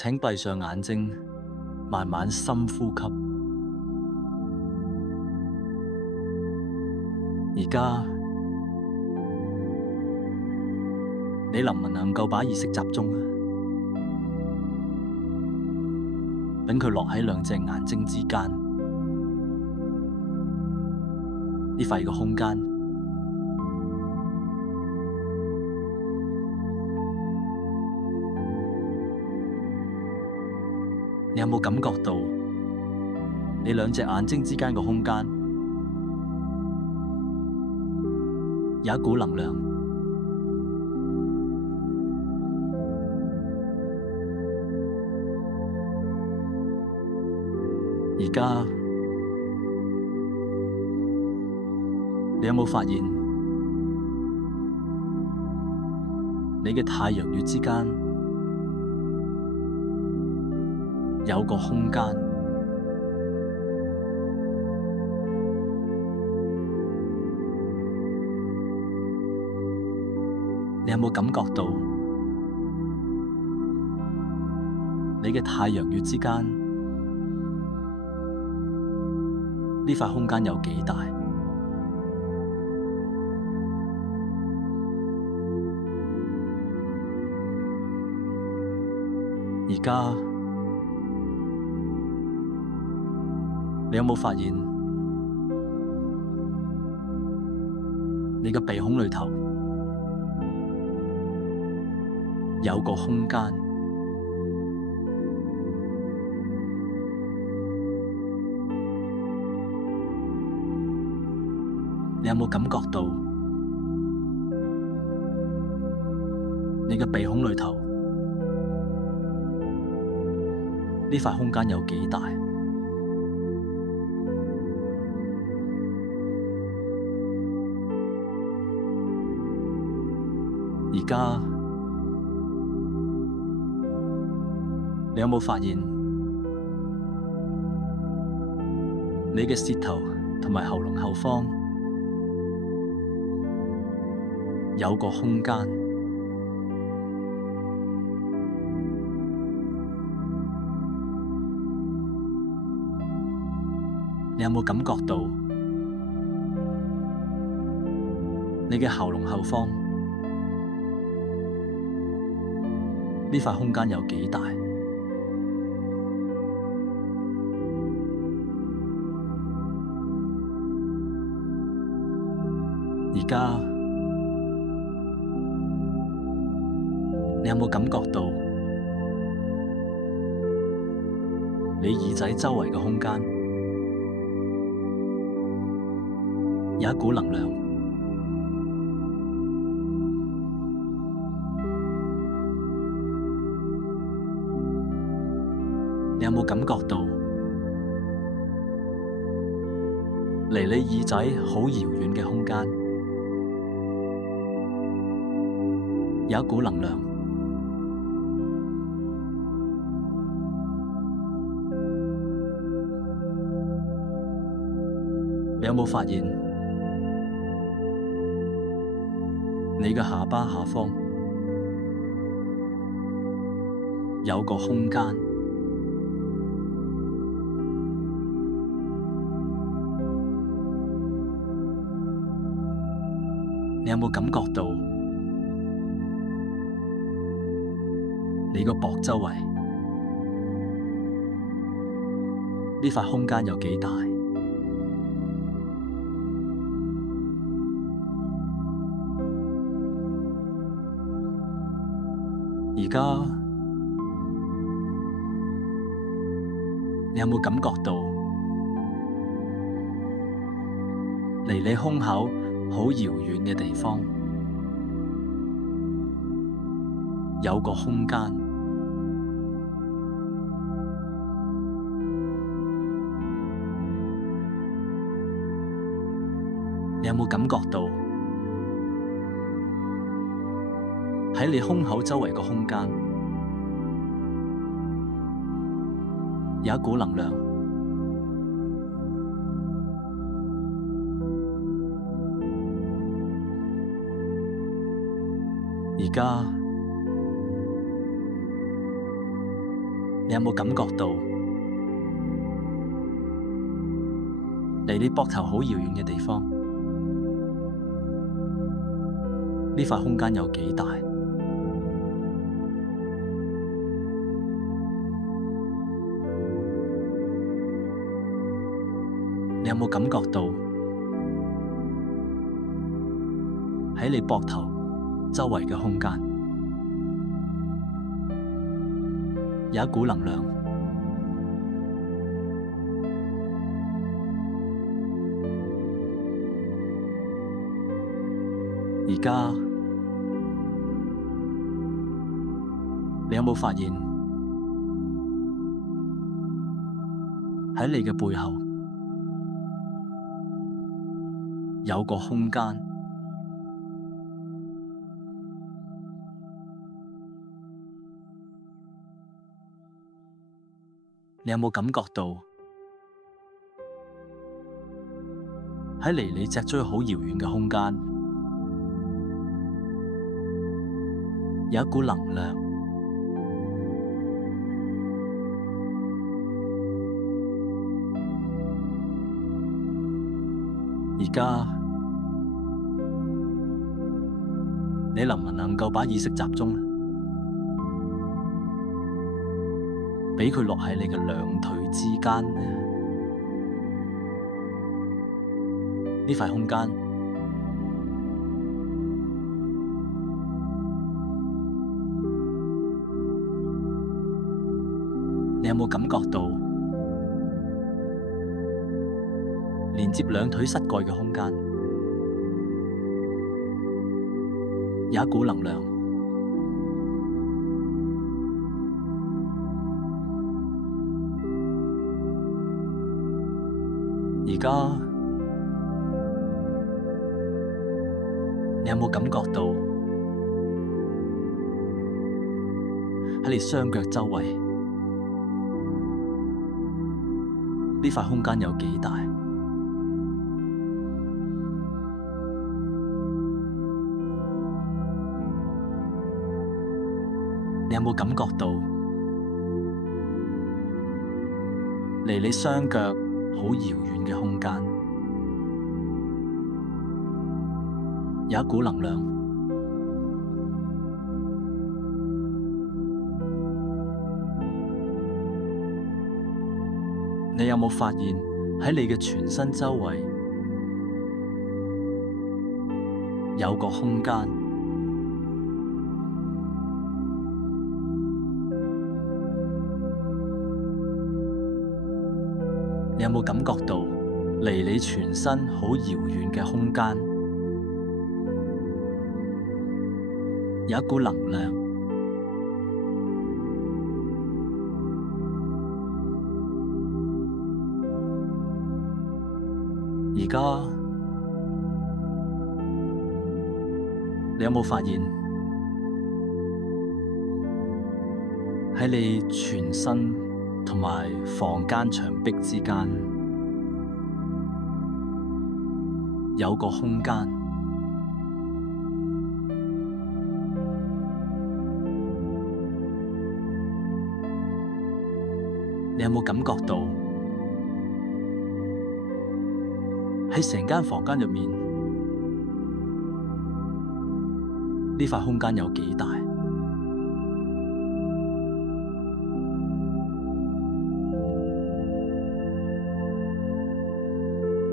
請閉上眼睛，慢慢深呼吸。而家你能唔能夠把意識集中啊？等佢落喺兩隻眼睛之間，呢塊嘅空間。你有冇感覺到你兩隻眼睛之間嘅空間有一股能量？而家你有冇發現你嘅太陽穴之間有個空間？你有冇感覺到你嘅太陽穴之間呢塊空間有幾大？而家你有冇發現你嘅鼻孔裏頭有個空間？你有冇感覺到你嘅鼻孔裏頭呢塊空間有幾大？而家你有冇發現你嘅舌頭同埋喉嚨後方有個空間？你有冇感覺到你嘅喉嚨後方呢塊空間有幾大？而家你有冇感覺到你耳仔周圍嘅空間有一股能量？你有冇感覺到離你耳仔好遙遠嘅空間有一股能量？你有冇發現你嘅下巴下方有個空間？你有冇感覺到你個膊周圍呢塊空間有幾大？而家你有冇感覺到離你胸口好遙遠嘅地方有個空間？你有冇感覺到喺你胸口周圍個空間有一股能量？而家你有冇感覺到離你膊頭好遙遠嘅地方，呢塊空間有幾大？你有冇感覺到喺你膊頭周圍嘅空間有一股能量？而家你有冇發現喺你嘅背後有個空間？你有冇感覺到喺離你脊椎好遙遠嘅空間有一股能量？而家你能唔能夠把意識集中，俾佢落喺你嘅兩腿之間呢？呢塊空間你有冇感覺到連接兩腿膝蓋嘅空間有一股能量？而家你有冇感覺到喺你雙腳周圍呢塊空間有幾大？你有冇感覺到離你雙腳好遙遠嘅空間有一股能量？你有冇發現喺你嘅全身周圍有個空間？你有冇感覺到離你全身好遙遠嘅空間有一股能量？而家你有冇發現喺你全身同埋房間牆壁之間有個空間？你有冇感覺到喺成間房間入面呢塊空間有幾大？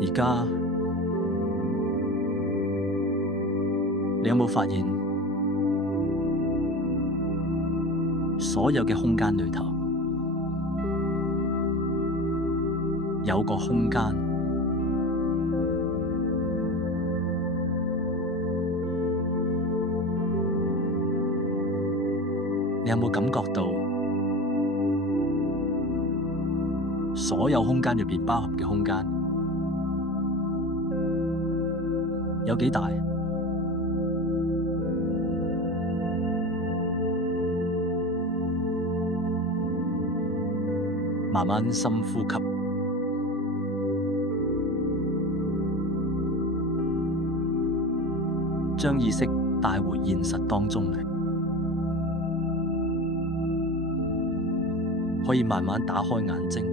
而家你有冇發現所有嘅空間裏頭有個空間？你有冇感覺到所有空間入邊包含嘅空間有幾大？慢慢深呼吸，將意識帶回現實當中嚟。可以慢慢打開眼睛，